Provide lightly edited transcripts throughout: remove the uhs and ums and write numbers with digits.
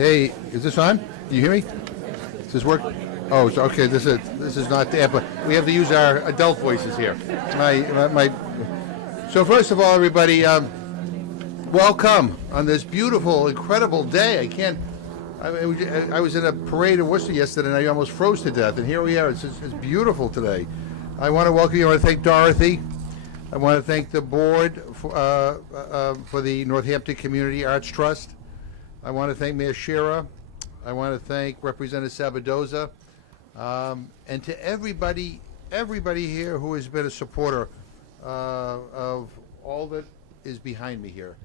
Hey, is this on? Can you hear me? Does this work? Oh, okay. This is not the app. We have to use our adult voices here. So first of all, everybody, welcome on this beautiful, incredible day. I was in a parade in Worcester yesterday, and I almost froze to death. And here we are. It's beautiful today. I want to welcome you. I want to thank Dorothy. I want to thank the board for the Northampton Community Arts Trust. I want to thank Mayor Sciarra. I want to thank Representative Sabadoza, and to everybody here who has been a supporter of all that is behind me here.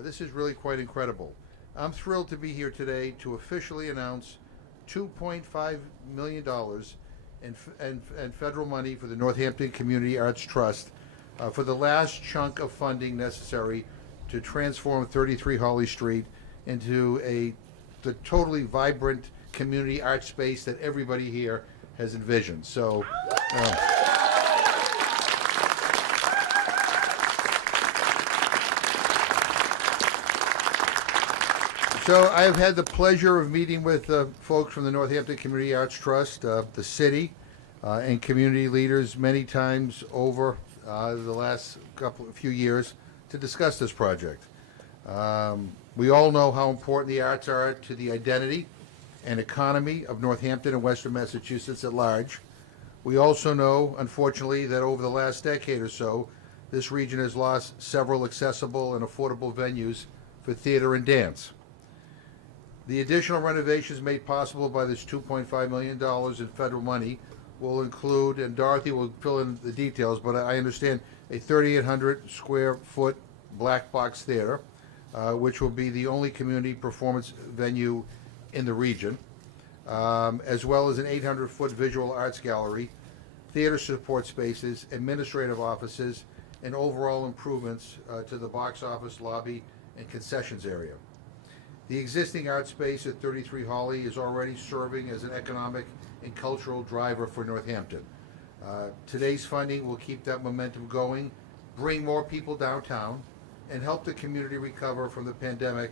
This is really quite incredible. I'm thrilled to be here today to officially announce $2.5 million in federal money for the Northampton Community Arts Trust for the last chunk of funding necessary to transform 33 Hawley Street into the totally vibrant community art space that everybody here has envisioned. So I've had the pleasure of meeting with folks from the Northampton Community Arts Trust, the city, and community leaders many times over the last few years to discuss this project. We all know how important the arts are to the identity and economy of Northampton and Western Massachusetts at large. We also know, unfortunately, that over the last decade or so, this region has lost several accessible and affordable venues for theater and dance. The additional renovations made possible by this $2.5 million in federal money will include, and Dorothy will fill in the details, but I understand a 3,800 square foot black box theater, which will be the only community performance venue in the region, as well as an 800-foot visual arts gallery, theater support spaces, administrative offices, and overall improvements to the box office, lobby, and concessions area. The existing art space at 33 Hawley is already serving as an economic and cultural driver for Northampton. Today's funding will keep that momentum going, bring more people downtown, and help the community recover from the pandemic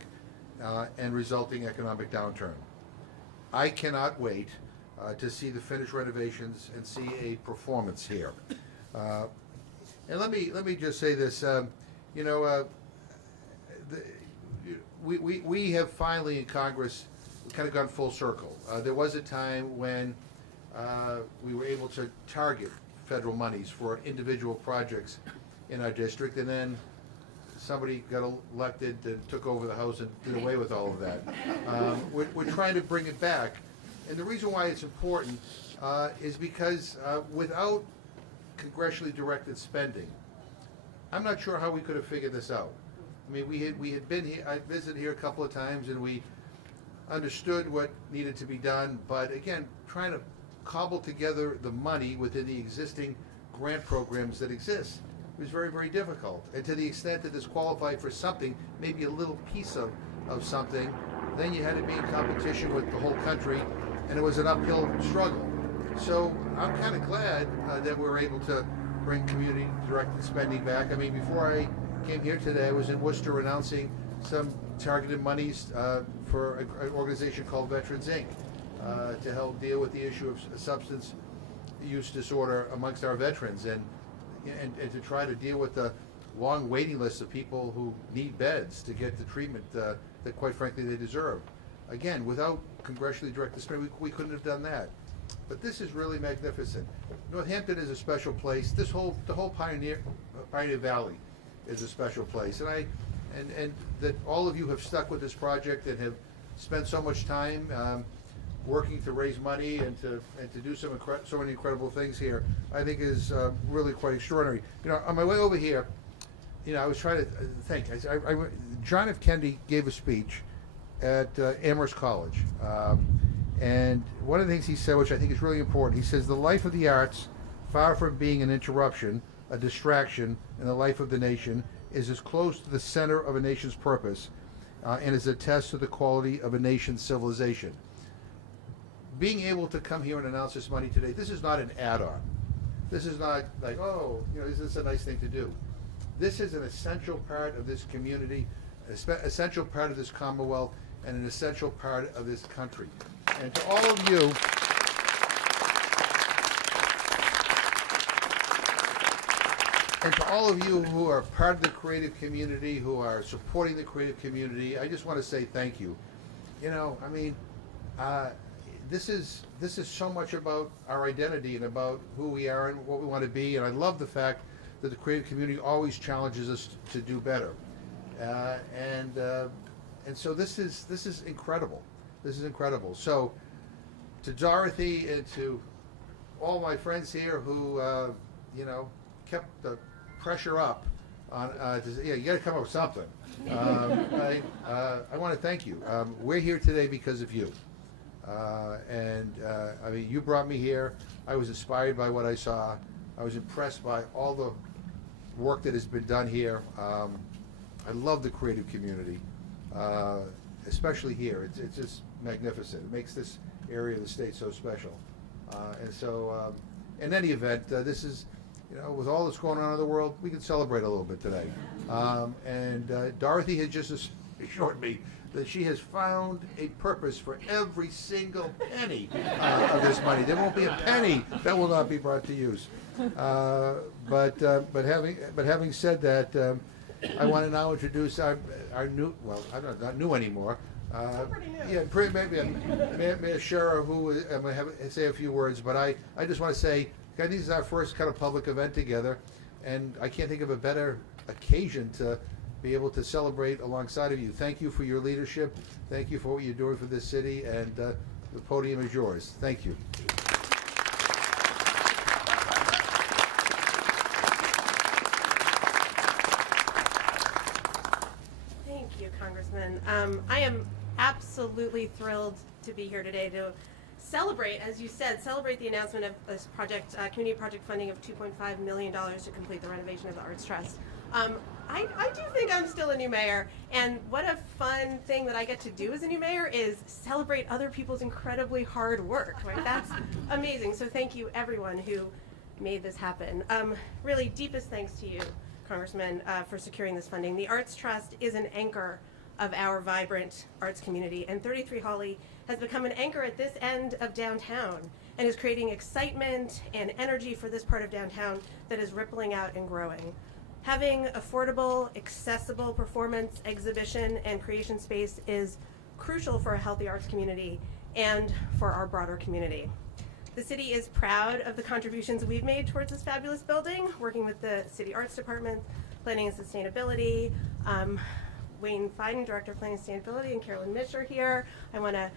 and resulting economic downturn. I cannot wait to see the finished renovations and see a performance here. And let me just say this, we have finally in Congress kind of gone full circle. There was a time when we were able to target federal monies for individual projects in our district, and then somebody got elected and took over the House and did away with all of that. We're trying to bring it back. And the reason why it's important is because without congressionally directed spending, I'm not sure how we could have figured this out. I mean, we had been here, I visited here a couple of times, and we understood what needed to be done, but again, trying to cobble together the money within the existing grant programs that exist. It was very, very difficult. And to the extent that this qualified for something, maybe a little piece of something, then you had to be in competition with the whole country, and it was an uphill struggle. So I'm kind of glad that we were able to bring community-directed spending back. I mean, before I came here today, I was in Worcester announcing some targeted monies for an organization called Veterans Inc. To help deal with the issue of substance use disorder amongst our veterans, and to try to deal with the long waiting lists of people who need beds to get the treatment that quite frankly they deserve. Again, without congressionally directed spending, we couldn't have done that. But this is really magnificent. Northampton is a special place. The whole Pioneer Valley is a special place, and that all of you have stuck with this project and have spent so much time working to raise money and to do so many incredible things here, I think is really quite extraordinary. You know, on my way over here, I was trying to think. John F. Kennedy gave a speech at Amherst College, and one of the things he said, which I think is really important, he says, "The life of the arts, far from being an interruption, a distraction in the life of the nation, is as close to the center of a nation's purpose and is a test to the quality of a nation's civilization." Being able to come here and announce this money today, this is not an add-on. This is not like, oh, is this a nice thing to do? This is an essential part of this community, essential part of this Commonwealth, and an essential part of this country. And to all of you, who are part of the creative community, who are supporting the creative community, I just want to say thank you. You know, I mean, this is so much about our identity and about who we are and what we want to be. And I love the fact that the creative community always challenges us to do better. And so this is incredible. This is incredible. So to Dorothy and to all my friends here who you know, kept the pressure up on to say, yeah, you got to come up with something. I want to thank you. We're here today because of you. I mean, you brought me here. I was inspired by what I saw. I was impressed by all the work that has been done here. I love the creative community, especially here. It's just magnificent. It makes this area of the state so special. And so, in any event, this is, you know, with all that's going on in the world, we can celebrate a little bit today. Dorothy has just assured me that she has found a purpose for every single penny of this money. There won't be a penny that will not be brought to use. But having said that, I want to now introduce our new, well, I'm not new anymore. Pretty new. Yeah, maybe Mayor Sciarra, who I'm going to say a few words, but I just want to say, I think this is our first kind of public event together, and I can't think of a better occasion to be able to celebrate alongside of you. Thank you for your leadership. Thank you for what you're doing for this city, and the podium is yours. Thank you. Thank you, Congressman. I am absolutely thrilled to be here today to celebrate, as you said, celebrate the announcement of this project, community project funding of $2.5 million to complete the renovation of the Arts Trust. I do think I'm still a new mayor, and what a fun thing that I get to do as a new mayor is celebrate other people's incredibly hard work, right? That's amazing. So thank you, everyone who made this happen. Really, deepest thanks to you, Congressman, for securing this funding. The Arts Trust is an anchor of our vibrant arts community, and 33 Hawley has become an anchor at this end of downtown and is creating excitement and energy for this part of downtown that is rippling out and growing. Having affordable, accessible performance, exhibition, and creation space is crucial for a healthy arts community and for our broader community. The city is proud of the contributions we've made towards this fabulous building, working with the City Arts Department, Planning and Sustainability, Wayne Fiden, Director of Planning and Sustainability, and Carolyn Mitch are here. I want to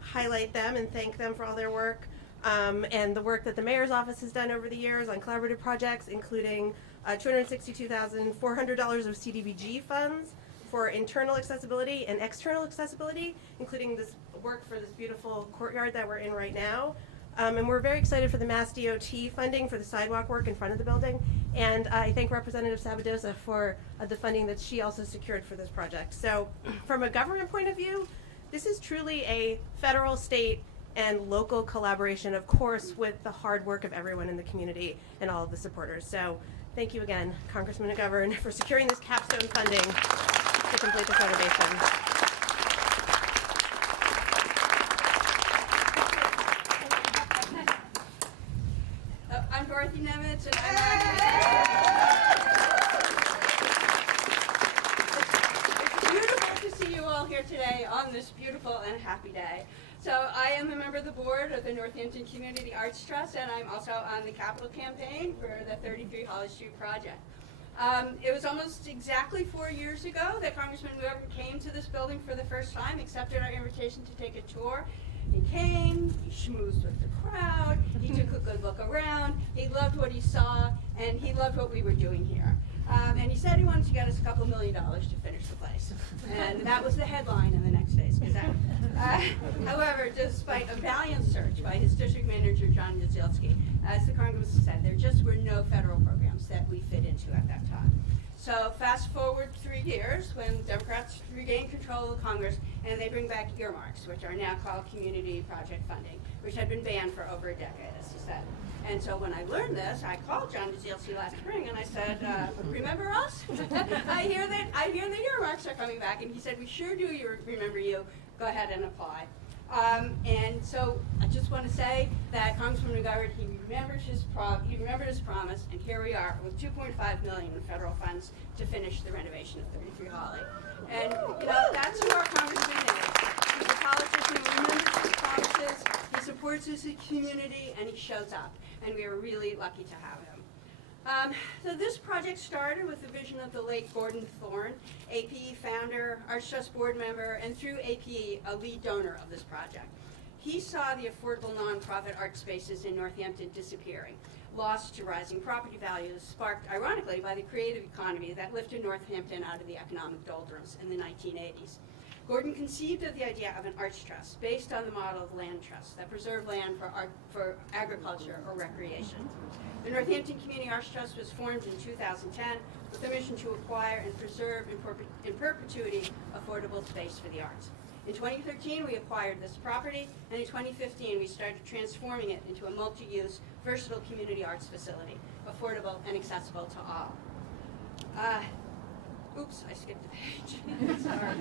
highlight them and thank them for all their work and the work that the Mayor's Office has done over the years on collaborative projects, including $262,400 of CDBG funds for internal accessibility and external accessibility, including this work for this beautiful courtyard that we're in right now. And we're very excited for the Mass DOT funding for the sidewalk work in front of the building. And I thank Representative Sabadosa for the funding that she also secured for this project. So from a government point of view, this is truly a federal, state, and local collaboration, of course, with the hard work of everyone in the community and all of the supporters. So thank you again, Congressman McGovern, for securing this capstone funding to complete this renovation. I'm Dorothy Nemetz, and it's beautiful to see you all here today on this beautiful and happy day. So I am a member of the board of the Northampton Community Arts Trust, and I'm also on the capital campaign for the 33 Hawley Street project. It was almost exactly 4 years ago that Congressman McGovern came to this building for the first time, accepted our invitation to take a tour. He came, he schmoozed with the crowd, he took a good look around, he loved what he saw, and he loved what we were doing here. And he said he wanted to get us a couple $1 million to finish the place. And that was the headline in the next day's Gazette. However, despite a valiant search by his district manager, John Yazilski, as the Congressman said, there just were no federal programs that we fit into at that time. So fast forward 3 years when Democrats regain control of Congress and they bring back earmarks, which are now called community project funding, which had been banned for over a decade, as he said. And so when I learned this, I called John DeZielsi last spring and I said, remember us? I hear the earmarks are coming back. And he said, we sure do remember you. Go ahead and apply. And so I just want to say that Congressman McGovern, he remembered his promise, and here we are with $2.5 million in federal funds to finish the renovation of 33 Hawley. And that's who our congressman is. He's a politician who remembers his promises, he supports his community, and he shows up. And we are really lucky to have him. So this project started with the vision of the late Gordon Thorne, APE founder, Arts Trust board member, and through APE, a lead donor of this project. He saw the affordable nonprofit art spaces in Northampton disappearing, lost to rising property values, sparked, ironically, by the creative economy that lifted Northampton out of the economic doldrums in the 1980s. Gordon conceived of the idea of an arts trust based on the model of land trusts that preserve land for agriculture or recreation. The Northampton Community Arts Trust was formed in 2010 with the mission to acquire and preserve in perpetuity affordable space for the arts. In 2013, we acquired this property, and in 2015, we started transforming it into a multi-use, versatile community arts facility, affordable and accessible to all. Oops, I skipped a page. Sorry.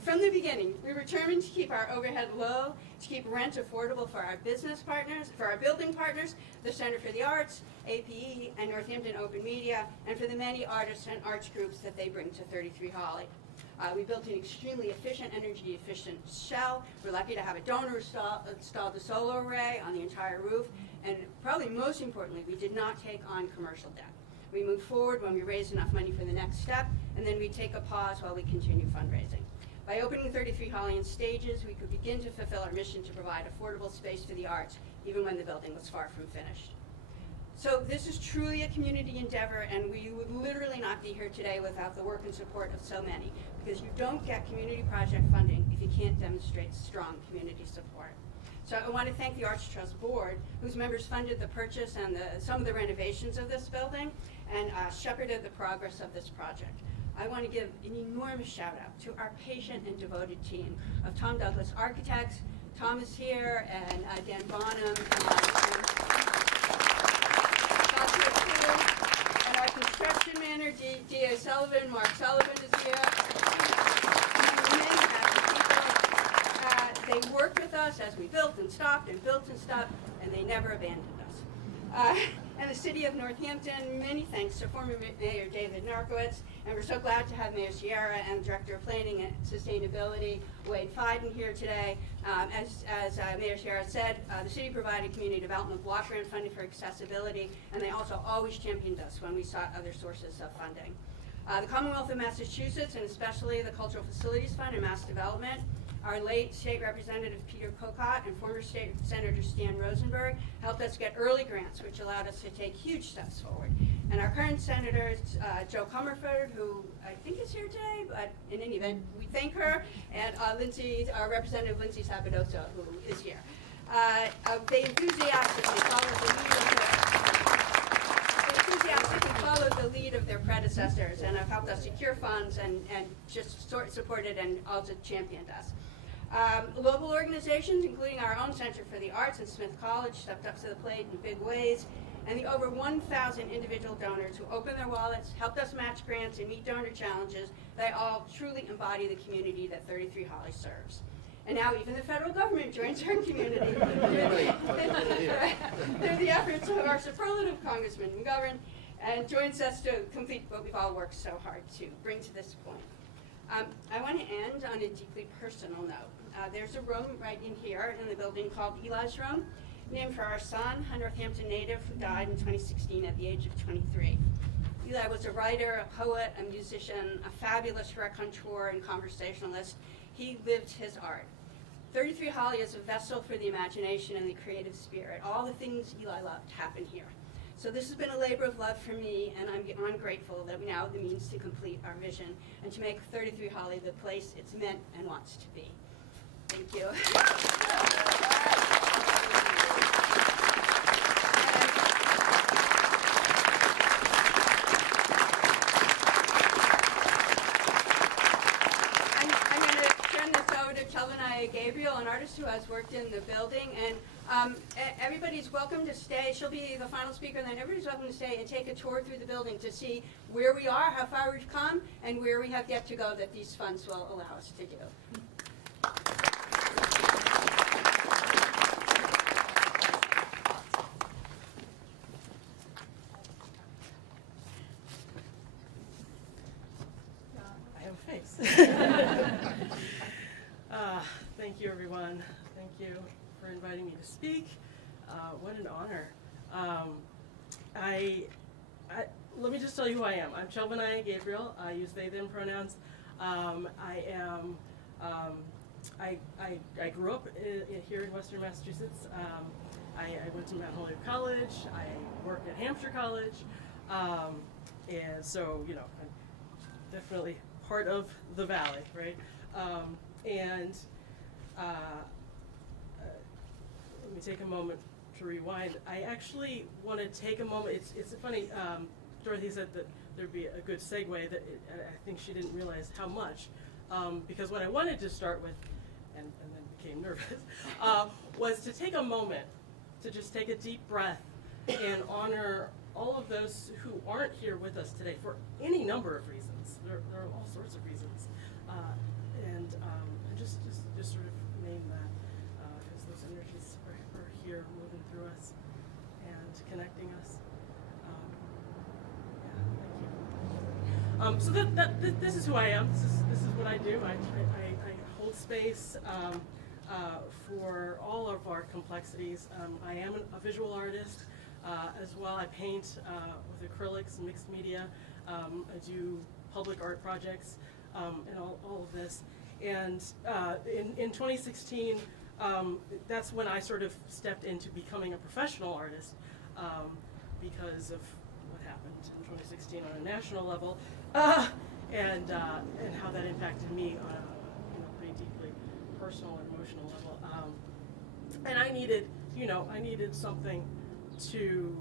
From the beginning, we were determined to keep our overhead low, to keep rent affordable for our business partners, for our building partners, the Center for the Arts, APE, and Northampton Open Media, and for the many artists and arts groups that they bring to 33 Hawley. We built an extremely efficient, energy-efficient shell. We're lucky to have a donor installed a solar array on the entire roof, and probably most importantly, we did not take on commercial debt. We move forward when we raise enough money for the next step, and then we take a pause while we continue fundraising. By opening 33 Hawley in stages, we could begin to fulfill our mission to provide affordable space for the arts, even when the building was far from finished. So this is truly a community endeavor, and we would literally not be here today without the work and support of so many, because you don't get community project funding if you can't demonstrate strong community support. So I want to thank the Arts Trust Board, whose members funded the purchase and some of the renovations of this building, and shepherded the progress of this project. I want to give an enormous shout out to our patient and devoted team of Tom Douglas Architects. Tom is here, and Dan Bonham, and our construction manager, D.A. Sullivan. Mark Sullivan is here. They worked with us as we built and stopped, and they never abandoned us. And the City of Northampton, many thanks to former Mayor David Narkowitz, and we're so glad to have Mayor Sciarra and Director of Planning and Sustainability, Wade Fiden, here today. As Mayor Sciarra said, the city provided community development block grant funding for accessibility, and they also always championed us when we sought other sources of funding. The Commonwealth of Massachusetts, and especially the Cultural Facilities Fund and Mass Development, our late State Representative Peter Kokott and former State Senator Stan Rosenberg helped us get early grants, which allowed us to take huge steps forward. And our current Senators, Joe Comerford, who I think is here today, but in any event, we thank her, and our Representative Lindsay Sabadoso, who is here. They enthusiastically followed the lead of their predecessors and have helped us secure funds and just supported and also championed us. Local organizations, including our own Center for the Arts and Smith College, stepped up to the plate in big ways, and the over 1,000 individual donors who opened their wallets, helped us match grants and meet donor challenges, they all truly embody the community that 33 Hawley serves. And now even the federal government joins our community through the efforts of our superlative Congressman McGovern, and joins us to complete what we've all worked so hard to bring to this point. I want to end on a deeply personal note. There's a room right in here in the building called Eli's Room, named for our son, a Northampton native who died in 2016 at the age of 23. Eli was a writer, a poet, a musician, a fabulous raconteur and conversationalist. He lived his art. 33 Hawley is a vessel for the imagination and the creative spirit. All the things Eli loved happen here. So this has been a labor of love for me, and I'm grateful that we now have the means to complete our vision and to make 33 Hawley the place it's meant and wants to be. Thank you. Gabriel, an artist who has worked in the building, and everybody's welcome to stay. She'll be the final speaker, and then everybody's welcome to stay and take a tour through the building to see where we are, how far we've come, and where we have yet to go that these funds will allow us to do. I have a face. Thank you, everyone. Thank you for inviting me to speak. What an honor. Let me just tell you who I am. I'm Chelbenai Gabriel. I use they, them pronouns. I grew up here in Western Massachusetts. I went to Mount Holyoke College. I worked at Hampshire College. And so, you know, I'm definitely part of the Valley, right? Let me take a moment to rewind. I actually want to take a moment. It's funny. Dorothy said that thered be a good segue. I think she didn't realize how much, because what I wanted to start with, and then became nervous, was to take a moment to just take a deep breath and honor all of those who aren't here with us today for any number of reasons. There are all sorts of reasons, and just sort of name that, because those energies are here, moving through us and connecting us. So this is who I am. This is what I do. I hold space for all of our complexities. I am a visual artist as well. I paint with acrylics and mixed media. I do public art projects and all of this. And in 2016, that's when I sort of stepped into becoming a professional artist because of what happened in 2016 on a national level, and how that impacted me on a pretty deeply personal and emotional level. And I needed something to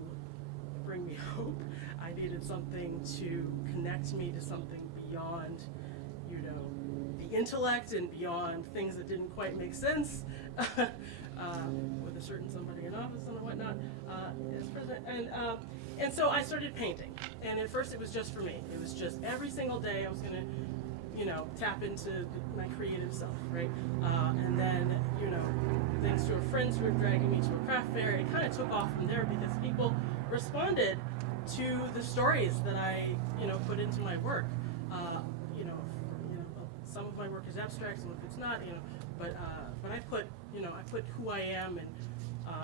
bring me hope. I needed something to connect me to something beyond, the intellect and beyond things that didn't quite make sense with a certain somebody in office and whatnot as president. And so I started painting. And at first it was just for me. It was just every single day I was going to, tap into my creative self, right? And then, thanks to friends who were dragging me to a craft fair, it kind of took off from there because people responded to the stories that I, put into my work. Some of my work is abstract, some of it's not, but I put who I am and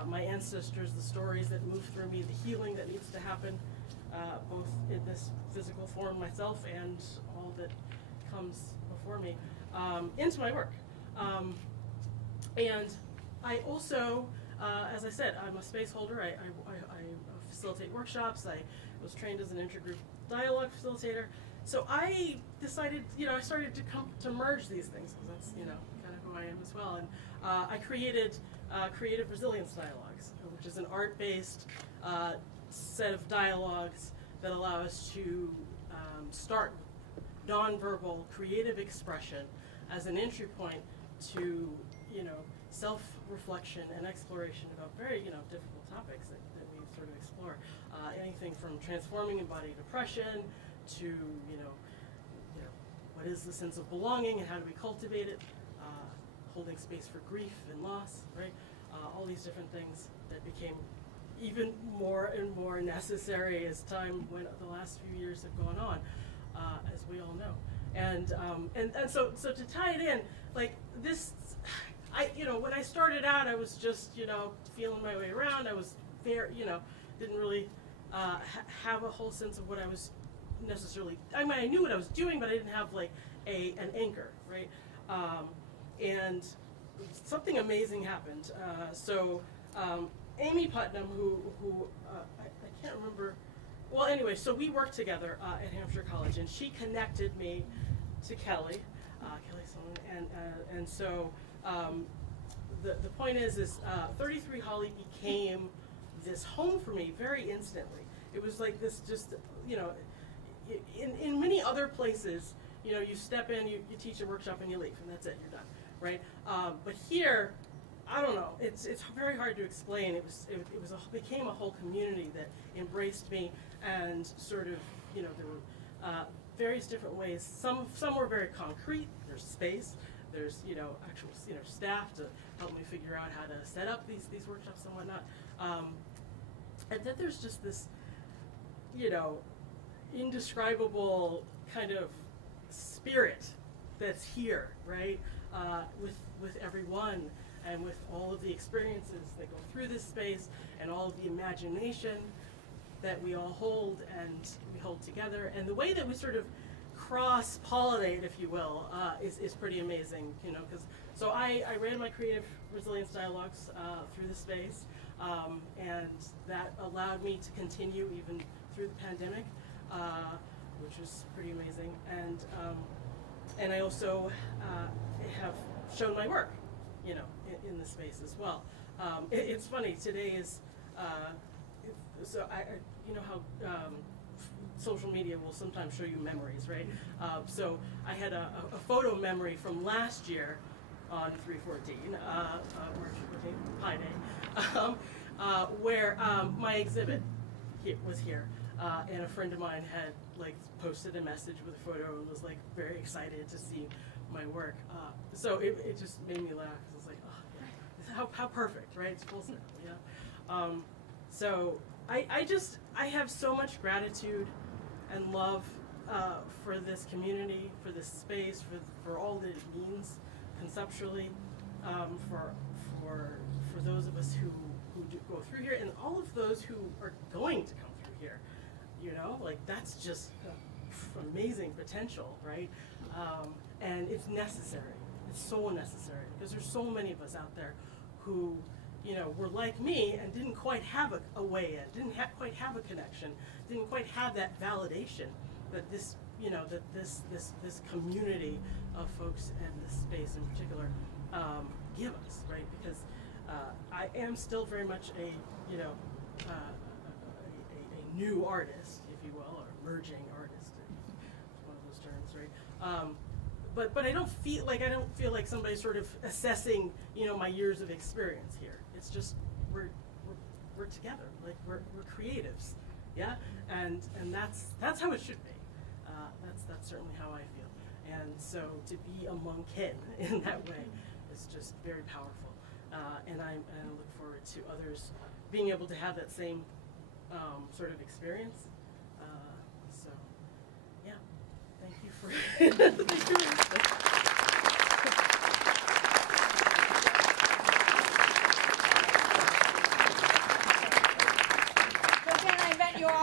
my ancestors, the stories that move through me, the healing that needs to happen, both in this physical form myself and all that comes before me, into my work. And I also, as I said, I'm a space holder. I facilitate workshops. I was trained as an intergroup dialogue facilitator. So I decided, I started to merge these things, because that's, kind of who I am as well. And I created Creative Resilience Dialogues, which is an art-based set of dialogues that allow us to start nonverbal creative expression as an entry point to, self-reflection and exploration about very, difficult topics that we sort of explore. Anything from transforming embodied oppression to, what is the sense of belonging and how do we cultivate it, holding space for grief and loss, right? All these different things that became even more and more necessary as time went, the last few years have gone on, as we all know. And so to tie it in, like this, when I started out, I was just, feeling my way around. I was very, didn't really have a whole sense of what I was necessarily, I knew what I was doing, but I didn't have like an anchor, right? And something amazing happened. Amy Putnam, who I can't remember, well, anyway, so we worked together at Hampshire College, and she connected me to Kelly Sloan, and so the point is 33 Hawley became this home for me very instantly. It was like this, just, in many other places, you step in, you teach a workshop and you leave, and that's it, you're done, right? But here, I don't know. It's very hard to explain. It became a whole community that embraced me, and sort of, there were various different ways. Some were very concrete. There's space. There's actual staff to help me figure out how to set up these workshops and whatnot. And then there's just this indescribable kind of spirit that's here, right? With everyone, and with all of the experiences that go through this space, and all of the imagination that we all hold and we hold together, and the way that we sort of cross-pollinate, if you will, is pretty amazing, so I ran my creative resilience dialogues through the space, and that allowed me to continue even through the pandemic, which was pretty amazing, and I also have shown my work, in the space as well. It's funny, today is, so how social media will sometimes show you memories, right? So I had a photo memory from last year on 3/14, March 14th, Pi Day, where my exhibit was here, and a friend of mine had posted a message with a photo and was very excited to see my work. So it just made me laugh. It was how perfect, right? It's full circle, so I have so much gratitude and love for this community, for this space, for all that it means conceptually, for those of us who do go through here, and all of those who are going to come through here. That's just amazing potential, right? And it's necessary. It's so necessary, because there's so many of us out there who, were like me and didn't quite have a way in, didn't quite have a connection, didn't quite have that validation that this, that this community of folks and this space in particular give us, right? Because I am still very much a new artist, if you will, or emerging artist. It's one of those terms, right? But I don't feel like somebody's sort of assessing, my years of experience here. It's just we're together, we're creatives, yeah, and that's how it should be. That's certainly how I feel, and so to be among kin in that way is just very powerful, and I look forward to others being able to have that same sort of experience. So yeah, thank you for. Thank you.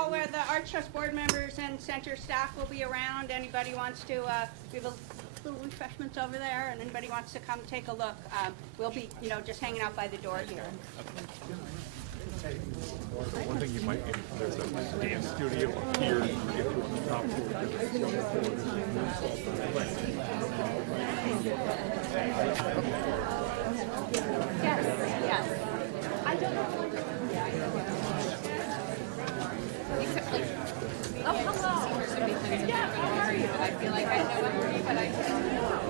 Where the Arts Trust board members and center staff will be around. Anybody wants to, we have a little refreshments over there, and anybody wants to come take a look. We'll be, just hanging out by the door here. One thing you might, there's a dance studio up here. Top floor. Yes. I don't know. Oh, hello. Yeah, how are you? I feel like I know everybody, but I can't know.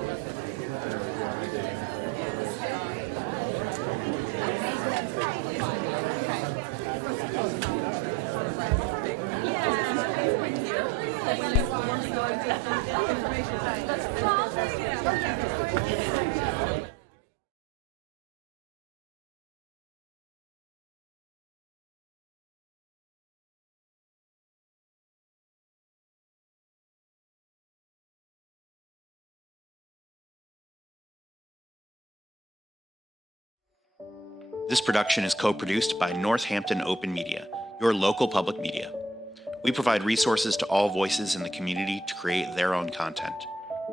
This production is co-produced by Northampton Open Media, your local public media. We provide resources to all voices in the community to create their own content.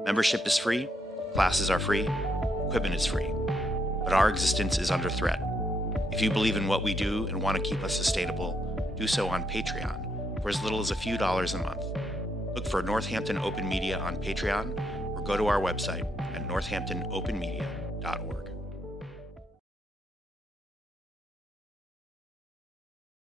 Membership is free, classes are free, equipment is free, but our existence is under threat. If you believe in what we do and want to keep us sustainable, do so on Patreon for as little as a few dollars a month. Look for Northampton Open Media on Patreon or go to our website at northamptonopenmedia.org.